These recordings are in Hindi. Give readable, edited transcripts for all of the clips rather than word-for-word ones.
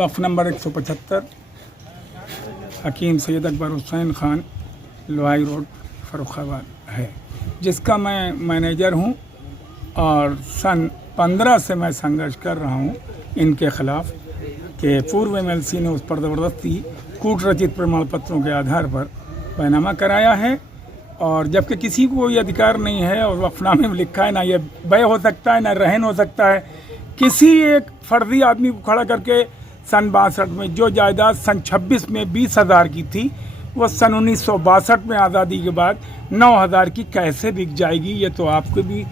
वक्फ नंबर 175 हकीम सैयद अकबर हुसैन खान लोहाई रोड फर्रुखाबाद है, जिसका मैं मैनेजर हूँ और सन 15 से मैं संघर्ष कर रहा हूँ इनके ख़िलाफ़ कि पूर्व MLC ने उस पर ज़बरदस्ती कूट रचित प्रमाण पत्रों के आधार पर बैनामा कराया है, और जबकि किसी को कोई अधिकार नहीं है और वक्फनामे में लिखा है ना ये बय हो सकता है ना रहन हो सकता है। किसी एक फर्जी आदमी को खड़ा करके सन 62 में जो जायदाद सन 26 में 20,000 की थी वो सन 1962 में आज़ादी के बाद 9,000 की कैसे बिक जाएगी, ये तो आपको भी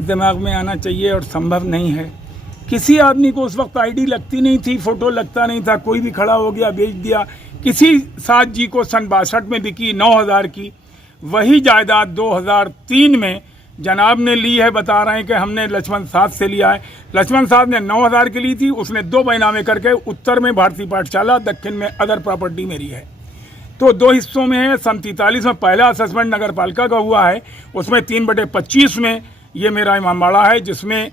दिमाग में आना चाहिए और संभव नहीं है। किसी आदमी को उस वक्त ID लगती नहीं थी, फ़ोटो लगता नहीं था, कोई भी खड़ा हो गया बेच दिया। किसी साथ जी को सन 62 में बिकी 9,000 की, वही जायदाद 2003 में जनाब ने ली है। बता रहे हैं कि हमने लक्ष्मण साध से लिया है। लक्ष्मण साध ने 9,000 की ली थी, उसने 2 बैनामे करके उत्तर में भारतीय पाठशाला, दक्षिण में अदर प्रॉपर्टी मेरी है। तो 2 हिस्सों में है। सन 43 में पहला असेसमेंट नगर पालिका का हुआ है, उसमें 3/25 में ये मेरा इमामबाड़ा है, जिसमें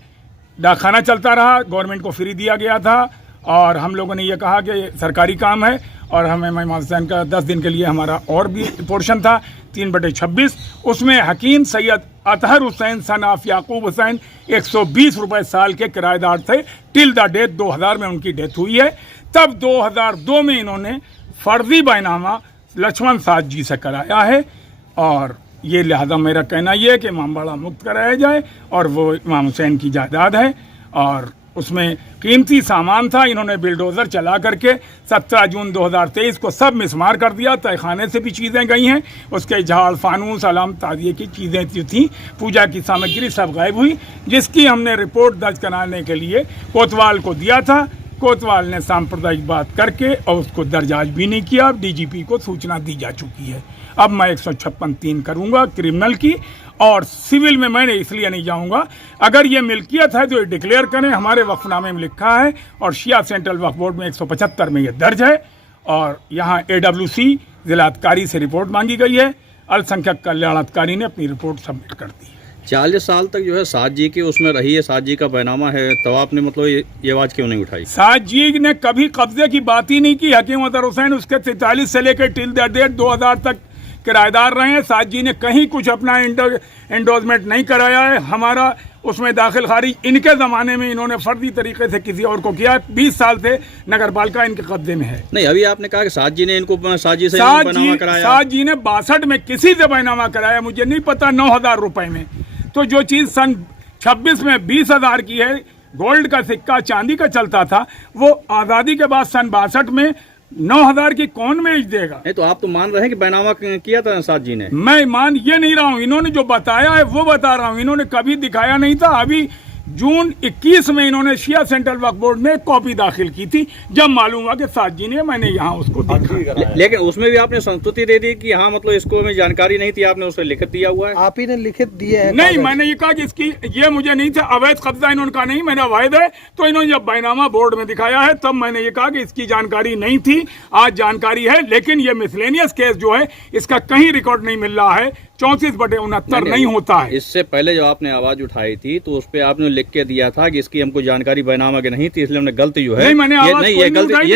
डाकखाना चलता रहा, गवर्नमेंट को फ्री दिया गया था और हम लोगों ने ये कहा कि सरकारी काम है और हमें इमाम हुसैन का 10 दिन के लिए हमारा और भी पोर्शन था 3/26। उसमें हकीम सैयद अतहर हुसैन सन ऑफ याकूब हुसैन 120 रुपये साल के किराएदार थे। टिल द डेथ 2000 में उनकी डेथ हुई है। तब 2002 में इन्होंने फर्जी बैनामा लक्ष्मण साध जी से कराया है और ये लिहाजा मेरा कहना ये है कि इमामबाड़ा मुक्त कराया जाए और वो इमाम हुसैन की जायदाद है और उसमें कीमती सामान था। इन्होंने बिल्डोज़र चला करके 17 जून 2023 को सब मिसमार कर दिया। तहखाने से भी चीज़ें गई हैं, उसके झाड़ फानूस अलाम ताज़िए की चीज़ें जो थी, पूजा की सामग्री सब गायब हुई, जिसकी हमने रिपोर्ट दर्ज कराने के लिए कोतवाल को दिया था। कोतवाल ने सांप्रदायिक बात करके और उसको दर्ज आज भी नहीं किया। DGP को सूचना दी जा चुकी है। अब मैं 156(3) करूँगा क्रिमिनल की, और सिविल में मैंने इसलिए नहीं जाऊंगा। अगर ये मिल्कियत है तो ये डिक्लेयर करें, हमारे वक्फनामे में लिखा है और शिया सेंट्रल वक्फ बोर्ड में 175 में ये दर्ज है और यहाँ AWC जिलाधिकारी से रिपोर्ट मांगी गई है। अल्पसंख्यक कल्याणाधिकारी ने अपनी रिपोर्ट सबमिट कर दी है। 40 साल तक जो है साध जी की उसमें रही है, साध जी का बैनामा है, तो आपने मतलब ये आवाज़ क्यों नहीं उठाई? साध जी ने कभी कब्जे की बात ही नहीं की। हकीम अतहर हुसैन उसके 43 से लेकर टिल द डेट 2000 तक किराएदार रहे हैं। साध जी ने कहीं कुछ अपना एंडोर्समेंट नहीं कराया है। हमारा उसमें दाखिल खारिज इनके ज़माने में इन्होंने फर्जी तरीके से किसी और को किया। 20 साल से नगर पालिका इनके कब्जे में है। नहीं, अभी आपने कहा कि साध जी ने इनको साजी से बैनामा कराया। साध जी ने 62 में किसी से बैनामा कराया, मुझे नहीं पता, 9,000 रुपये में। तो जो चीज़ सन 26 में 20,000 की है, गोल्ड का सिक्का चांदी का चलता था, वो आज़ादी के बाद सन 62 में 9,000 की कौन बेच देगा? नहीं, तो आप तो मान रहे हैं कि बैनामा किया था साध जी ने? मैं मान ये नहीं रहा हूँ, इन्होंने जो बताया है वो बता रहा हूँ। इन्होंने कभी दिखाया नहीं था। अभी जून 21 में इन्होंने शिया सेंट्रल वक्फ बोर्ड में कॉपी दाखिल की थी, जब मालूम हुआ कि साध जी ने, मैंने यहाँ उसको देखा। लेकिन उसमें भी आपने संस्तुति दे दी कि हाँ मतलब इसको में जानकारी नहीं थी, आपने उसे लिखित दिया हुआ है? आप ही ने लिखित दिए है? नहीं, मैंने ये कहा कि इसकी ये मुझे नहीं था, अवैध कब्जा इन्होंने कहा नहीं, मेरा अवैध है। तो इन्होंने जब बैनामा बोर्ड में दिखाया है तब मैंने ये कहा कि इसकी जानकारी नहीं थी, आज जानकारी है। लेकिन ये मिसलेनियस केस जो है इसका कहीं रिकॉर्ड नहीं मिल रहा है, 34/69 नहीं होता है। इससे पहले जब आपने आवाज उठाई थी तो उस पे आपने लिख के दिया था कि इसकी हमको जानकारी बैनामा की नहीं थी, इसलिए हमने गलती जो है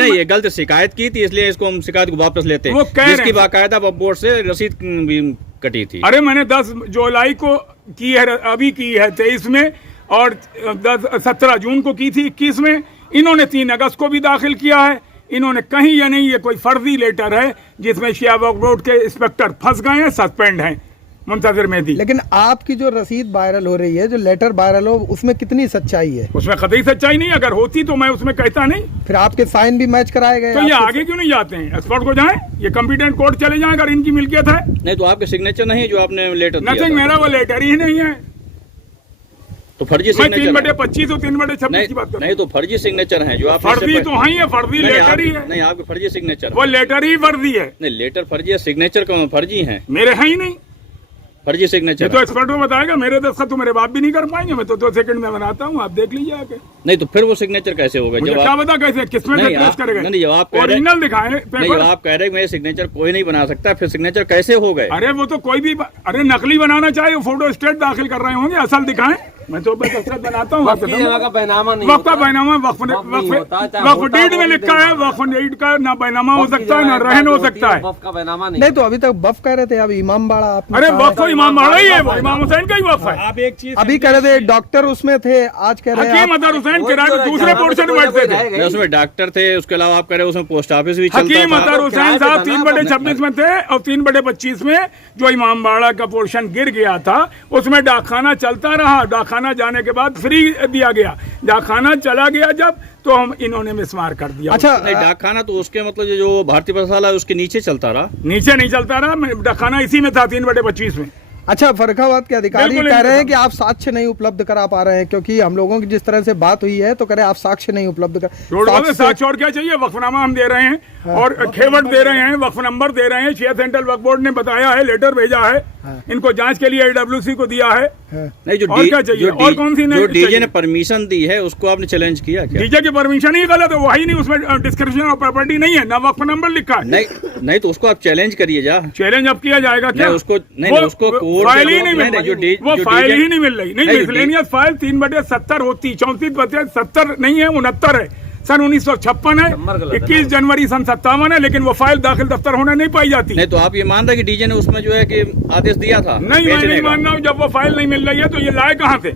ये गलत शिकायत की थी, इसलिए इसको हम शिकायत को वापस लेते हैं, जिसकी बाकायदा बोर्ड से रसीद भी कटी थी। अरे मैंने 10 जुलाई को की है, अभी की है 23 में, और 17 जून को की थी 21 में। इन्होंने 3 अगस्त को भी दाखिल किया है। इन्होंने कहीं ये नहीं, ये कोई फर्जी लेटर है जिसमें शिया वक्फ बोर्ड के इंस्पेक्टर फंस गए हैं, सस्पेंड हैं, मुंतजर में दी। लेकिन आपकी जो रसीद वायरल हो रही है, जो लेटर वायरल हो, उसमें कितनी सच्चाई है? उसमें कतई सच्चाई नहीं। अगर होती तो मैं उसमें कहता नहीं। फिर आपके साइन भी मैच कराए गए, तो ये आगे क्यों नहीं जाते हैं? एक्सपर्ट को जाएं, ये कॉम्पिटेंट कोर्ट चले जाएं अगर इनकी मिल्कियत है। नहीं तो आपके सिग्नेचर नहीं जो आपने लेटर दिया? नथिंग, मेरा वो लेटर ही नहीं है। तो फर्जी सिग्नेचर 3/25 और 3/26 की बात कर। नहीं तो फर्जी सिग्नेचर है जो आप फर्जी तो है, फर्जी लेटर ही है। नहीं, आपके फर्जी सिग्नेचर, वो लेटर ही फर्जी है। नहीं, लेटर फर्जी है, सिग्नेचर कौन फर्जी है? मेरे है ही नहीं, फर्जी सिग्नेचर। तो एक्सपर्ट को बताएगा, मेरे दस्तखत तो मेरे बाप भी नहीं कर पाएंगे। मैं तो 2 सेकंड में बनाता हूँ, आप देख लीजिए आके। नहीं तो फिर वो सिग्नेचर कैसे होगा? मुझे क्या पता कैसे, किसमें ट्रेस करेगा? नहीं, जब आप ओरिजिनल दिखाएं। नहीं, आप कह रहे हैं मेरे सिग्नेचर कोई नहीं बना सकता, फिर सिग्नेचर कैसे हो गए? अरे वो तो कोई भी, अरे नकली बनाना चाहे फोटो स्टेट दाखिल कर रहे होंगे, असल दिखाएं। मैं तो दस्तखत बनाता हूँ, वक्फ की जगह का बैनामा नहीं वक्फ का होता। बैनामा वक्फ डीड में लिखा है, वक्फ डीड का ना बैनामा हो सकता है ना रहन हो सकता है। वक्फ का बैनामा नहीं तो अभी तक वक्फ कह रहे थे, अब इमाम बाड़ा आपने अरे कहा वक्फ तो इमाम बाड़ा ही है, वो इमाम हुसैन का ही वक्फ है। आप एक चीज अभी कह रहे थे डॉक्टर उसमें थे, आज कह रहे हकीम हैं अतर हुसैन किराए पे दूसरे पोर्शन में बैठते थे। नहीं, उसमें डॉक्टर थे, उसके अलावा आप कह रहे हो उसमें पोस्ट ऑफिस भी चलता हकीम था। अतर हुसैन साहब 3/26 में थे और 3/25 में जो इमाम बाड़ा का पोर्शन गिर गया था उसमें डाकखाना चलता रहा। डाकखाना जाने के बाद फ्री दिया गया, डाकखाना चला गया जब तो हम इन्होंने मिसमार कर दिया। अच्छा नहीं, डाकखाना तो उसके मतलब जो भारतीय प्रशाला है उसके नीचे चलता रहा। नीचे नहीं चलता रहा, डाकखाना इसी में था 3/25 में। अच्छा, फर्रुखाबाद के अधिकारी बिल्कुल कह रहे हैं नहीं कि आप साक्ष्य नहीं उपलब्ध करा पा रहे हैं, क्योंकि हम लोगों की जिस तरह से बात हुई है तो कह रहे हैं आप साक्ष्य नहीं उपलब्ध कर साक्ष्य और क्या चाहिए? वक्फनामा हम दे रहे हैं और खेवट दे रहे हैं, वक्फ नंबर दे रहे हैं। शिया सेंट्रल वक्फ बोर्ड ने बताया है, लेटर भेजा है, इनको जांच के लिए AWC को दिया है। नहीं, जो और क्या चाहिए? और कौन सी जो डीजे ने परमिशन दी है उसको आपने चैलेंज किया क्या? डीजे की परमिशन ही गलत है, वही नहीं, उसमें डिस्क्रिप्शन ऑफ प्रॉपर्टी नहीं है, ना वक्फ नंबर लिखा है। नहीं तो उसको आप चैलेंज करिए जा। चैलेंज अब किया जाएगा क्या? उसको उसको फाइल ही नहीं मिल रही, वो फाइल ही नहीं मिल रही। नहीं, मिसलेनियस फाइल 3/70 होती, 34/70 नहीं है, 69 है। सन 1956 है, 21 जनवरी सन 57 है, लेकिन वो फाइल दाखिल दफ्तर होने नहीं पाई जाती। नहीं तो आप ये मान रहे कि डीजे ने उसमें जो है कि आदेश दिया था? नहीं, मैं नहीं मान रहा हूँ। जब वो फाइल नहीं मिल रही है तो ये लाए कहाँ थे?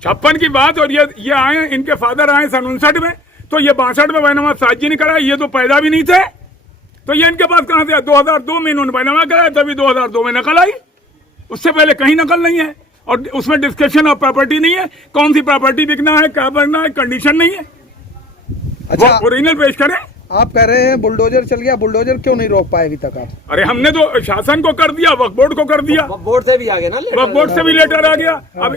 56 की बात, और ये आए, इनके फादर आए सन 59 में, तो ये 62 में बैनामा साजी ने कराया, ये तो पैदा भी नहीं थे, तो ये इनके पास कहाँ से? 2002 में इन्होंने बैनामा कराया, तभी 2002 में नकल आई, उससे पहले कहीं नकल नहीं है। और उसमें डिस्क्रिप्शन ऑफ प्रॉपर्टी नहीं है, कौन सी प्रॉपर्टी बिकना है, क्या बनना है, कंडीशन नहीं है। अच्छा, ओरिजिनल पेश करें। आप कह रहे हैं बुलडोजर चल गया, बुलडोजर क्यों नहीं रोक पाए अभी तक आप? अरे हमने तो शासन को कर दिया, वक्फ बोर्ड को कर दिया, बोर्ड से भी आ गया ना, वक्फ बोर्ड से भी लेटर आ गया। अब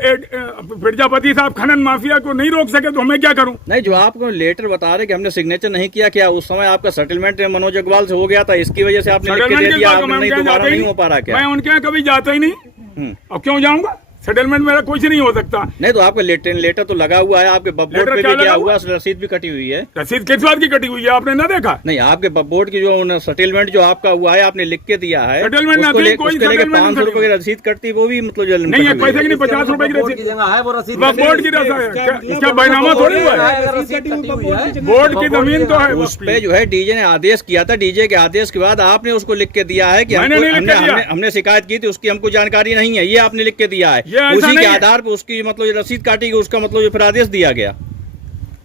प्रजापति साहब खनन माफिया को नहीं रोक सके तो मैं क्या करूं? नहीं, जो आपको लेटर बता रहे कि हमने सिग्नेचर नहीं किया, क्या उस समय आपका सेटलमेंट मनोज अग्रवाल से हो गया था, इसकी वजह से आपने लिख के दे दिया, आपने नहीं, दोबारा नहीं हो पा रहा क्या? मैं उनके यहाँ कभी जाता ही नहीं, और क्यों जाऊंगा? सेटलमेंट मेरा कुछ नहीं हो सकता। नहीं तो आपका लेटर तो लगा हुआ है, आपके बोर्ड पे भी गया हुआ, रसीद भी कटी हुई है। रसीद किस बात की कटी हुई है, आपने ना देखा? नहीं, आपके बोर्ड की जो सेटलमेंट जो आपका हुआ है, आपने लिख के दिया है, सेटलमेंट ना उसको थी, लेके 500 रुपए की रसीद कटती, वो भी मतलब नहीं है, पैसे की नहीं, 50 रुपए की रसीद जगह है, वो रसीद वक्फ बोर्ड की रसीद है, क्या बैनामा थोड़ी हुआ है? बोर्ड की जमीन तो है। उस पे जो है डीजे ने आदेश किया था, डीजे के आदेश के बाद आपने उसको लिख के दिया है कि हमने शिकायत की थी, उसकी हमको जानकारी नहीं है, ये आपने लिख के दिया है, उसी के आधार पर उसकी मतलब रसीद काटी गई, उसका मतलब फिर आदेश दिया गया।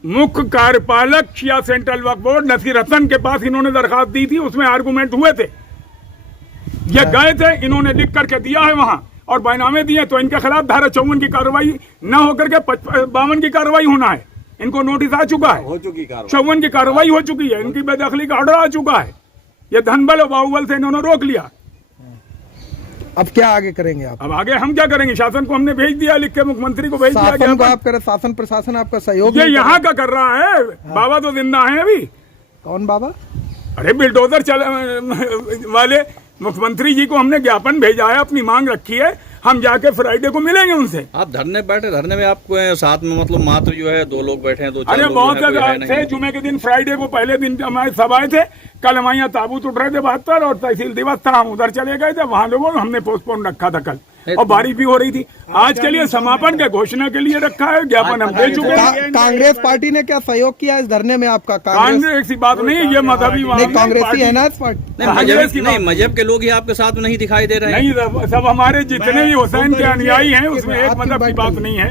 मुख्य कार्यपालक शिया सेंट्रल वक्फ बोर्ड नसीर हसन के पास इन्होंने दरखास्त दी थी, उसमें आर्गुमेंट हुए थे, ये गए थे, इन्होंने लिख करके दिया है वहां और बैनामे दिए, तो इनके खिलाफ धारा 54 की कार्रवाई न होकर के 52 की कार्रवाई होना है। इनको नोटिस आ चुका है, हो चुकी कार्रवाई, 54 की कार्रवाई हो चुकी है, इनकी बेदखली का ऑर्डर आ चुका है। ये धनबल और बाहुबल से इन्होंने रोक लिया। अब क्या आगे करेंगे आप? अब आगे हम क्या करेंगे? शासन को हमने भेज दिया, लिख के मुख्यमंत्री को भेज दिया। शासन को आप करें, शासन प्रशासन आपका सहयोग ये नहीं कर यहाँ का कर रहा है। बाबा तो जिंदा है अभी। कौन बाबा? अरे बिल्डोजर वाले मुख्यमंत्री जी को हमने ज्ञापन भेजा है, अपनी मांग रखी है, हम जाके फ्राइडे को मिलेंगे उनसे। आप धरने बैठे, धरने में आपको साथ में मतलब मात्र जो है 2 लोग बैठे हैं, 2-4 अरे लोग बहुत जो है, थे। जुमे के दिन फ्राइडे को पहले दिन हमारे सब आए थे, कल हमारे यहाँ ताबूत उठ रहे थे 72 और तहसील दिवस था, हम उधर चले गए थे, वहाँ लोगों हमने पोस्टपोन रखा था कल, और बारिश भी हो रही थी। आज के लिए समापन के घोषणा के लिए रखा है, ज्ञापन हम दे चुके हैं। कांग्रेस पार्टी ने क्या सहयोग किया इस धरने में आपका? कांग्रेस की बात नहीं, ये मजहबी कांग्रेसी है ना इस पार्टी? नहीं, मजहब के लोग ही आपके साथ नहीं दिखाई दे रहे हैं। नहीं, सब हमारे जितने भी हुसैन के अनुयायी हैं उसमें एक मजहब की बात नहीं है,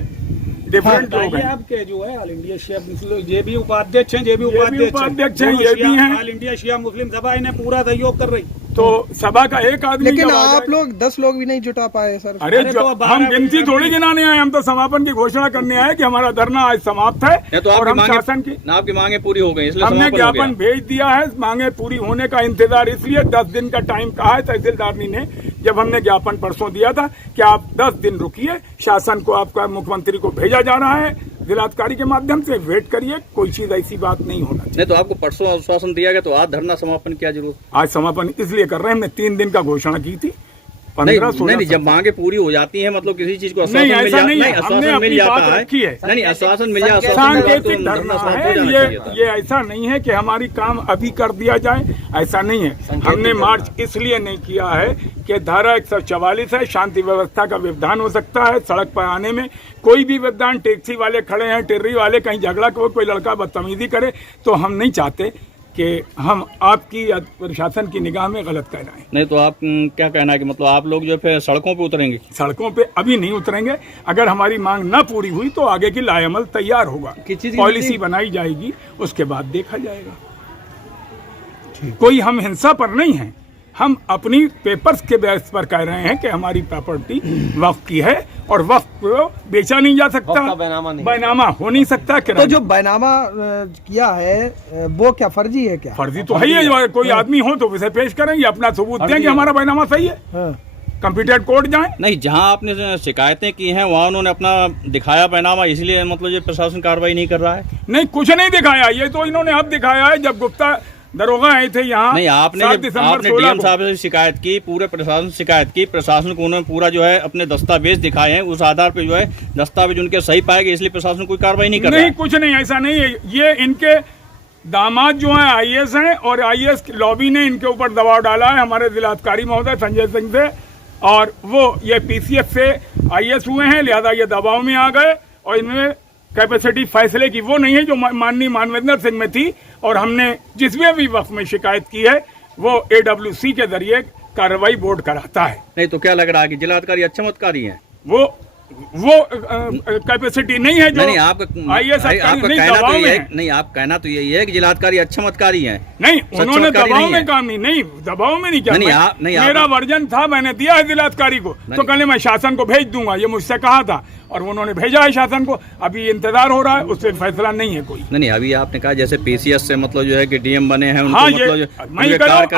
डिफरेंट लोग हैं। आपके जो है ऑल इंडिया शिया मुस्लिम जे भी उपाध्यक्ष हैं, ये भी ऑल इंडिया शिया मुस्लिम सभा इन्हें पूरा सहयोग कर रही, तो सभा का एक आदमी, लेकिन आप लोग 10 लोग भी नहीं जुटा पाए सर। अरे हम गिनती थोड़ी गिनाने आए, हम तो समापन की घोषणा करने आए कि हमारा धरना आज समाप्त है, तो और हम शासन की आपकी मांगे पूरी हो गई, इसलिए हमने ज्ञापन भेज दिया है। मांगे पूरी होने का इंतजार इसलिए 10 दिन का टाइम कहा है तहसीलदारनी ने, जब हमने ज्ञापन परसों दिया था कि आप 10 दिन रुकिए, शासन को आपका मुख्यमंत्री को भेजा जा रहा है जिलाधिकारी के माध्यम से, वेट करिए, कोई चीज ऐसी बात नहीं होना चाहिए। नहीं तो आपको परसों आश्वासन दिया गया, तो आज धरना समापन क्या जरूरत? आज समापन इसलिए कर रहे हैं, हमने 3 दिन का घोषणा की थी, 15-16। जब मांगे पूरी हो जाती है मतलब किसी चीज को नहीं, ऐसा नहीं है। हमने आश्वासन मिल अपनी बात जाता है। रखी है। नहीं, आश्वासन मिल जाता है। सांकेतिक धरना है ये ऐसा नहीं है कि हमारी काम अभी कर दिया जाए, ऐसा नहीं है। हमने मार्च इसलिए नहीं किया है कि धारा 144 है, शांति व्यवस्था का व्यवधान हो सकता है। सड़क पर आने में कोई भी व्यवधान, टैक्सी वाले खड़े हैं, टेर्री वाले कहीं झगड़ा को, कोई लड़का बदतमीजी करे, तो हम नहीं चाहते कि हम आपकी या प्रशासन की निगाह में गलत कह रहे हैं। नहीं तो आप क्या कहना है कि मतलब आप लोग जो फिर सड़कों पे उतरेंगे? सड़कों पे अभी नहीं उतरेंगे। अगर हमारी मांग ना पूरी हुई तो आगे की लाएमल तैयार होगा, पॉलिसी बनाई जाएगी, उसके बाद देखा जाएगा। कोई हम हिंसा पर नहीं है, हम अपनी पेपर्स के बेस पर कह रहे हैं कि हमारी प्रॉपर्टी वक्फ की है और वक्फ को बेचा नहीं जा सकता, बैनामा हो नहीं सकता। तो जो बैनामा किया है वो क्या फर्जी है? क्या फर्जी तो है ही। कोई आदमी हो तो उसे पेश करेंगे, अपना सबूत दें कि हमारा बैनामा सही है, कंप्यूटर कोर्ट जाए। नहीं, जहां आपने शिकायतें की हैं वहां उन्होंने अपना दिखाया बैनामा, इसलिए मतलब ये प्रशासन कार्रवाई नहीं कर रहा है। नहीं, कुछ नहीं दिखाया, ये तो इन्होंने अब दिखाया है जब गुप्ता दरोगा आए थे यहाँ। नहीं, आपने डीएम साहब से शिकायत की, पूरे प्रशासन से शिकायत की, प्रशासन को उन्होंने पूरा जो है अपने दस्तावेज दिखाए हैं, उस आधार पे जो है दस्तावेज उनके सही पाए गए, इसलिए प्रशासन कोई कार्रवाई नहीं कर रहा है। नहीं, कुछ नहीं, ऐसा नहीं है। ये इनके दामाद जो हैं आईएएस हैं और आईएएस लॉबी ने इनके ऊपर दबाव डाला है, हमारे जिलाधिकारी महोदय संजय सिंह से, और वो ये पीसीएस से आईएएस हुए हैं, लिहाजा ये दबाव में आ गए और इनमें कैपेसिटी फैसले की वो नहीं है जो माननीय मानवेंद्र सिंह में थी। और हमने जिसमें भी वक्त में शिकायत की है वो AWC के जरिए कार्रवाई बोर्ड कराता है। नहीं तो क्या लग रहा है कि जिलाधिकारी अच्छे चमत्कारी हैं? वो कैपेसिटी नहीं है जो नहीं, आपका कहना तो यही है कि जिलाधिकारी अच्छे चमत्कारी हैं। नहीं, उन्होंने दबाव में काम नहीं दबाव में नहीं किया। मेरा वर्जन था, मैंने दिया है जिलाधिकारी को, तो कल मैं शासन को भेज दूंगा, ये मुझसे कहा था और उन्होंने भेजा है शासन को। अभी इंतजार हो रहा है, उससे फैसला नहीं है कोई। नहीं, अभी आपने कहा जैसे पीसीएस से मतलब जो है कि डीएम बने हैं, हाँ,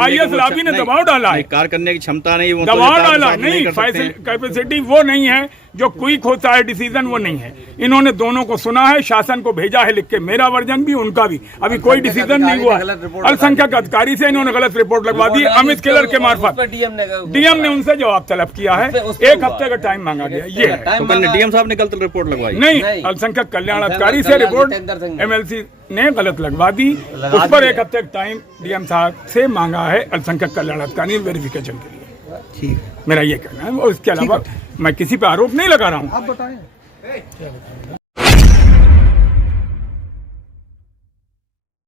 आईएएस लॉबी ने दबाव डाला है, कार्य करने की क्षमता नहीं, दबाव डाला नहीं, कैपेसिटी वो नहीं है, जो क्विक होता है डिसीजन वो नहीं है। इन्होंने दोनों को सुना है, शासन को भेजा है लिख के, मेरा वर्जन भी उनका भी। अभी कोई डिसीजन नहीं हुआ। अल्पसंख्यक अधिकारी से इन्होंने गलत रिपोर्ट लगवा दी अमित किलर के मार्फत। डीएम ने उनसे जवाब तलब किया है, 1 हफ्ते का टाइम मांगा गया। ये है डीएम साहब ने गलत रिपोर्ट लगवाई? नहीं, अल्पसंख्यक कल्याण अधिकारी से रिपोर्ट MLC ने गलत लगवा दी, उस पर 1 हफ्ते का टाइम डीएम साहब से मांगा है अल्पसंख्यक कल्याण अधिकारी वेरिफिकेशन के लिए। ठीक, मेरा ये कहना है। और इसके अलावा मैं किसी पे आरोप नहीं लगा रहा हूँ। आप बताएं।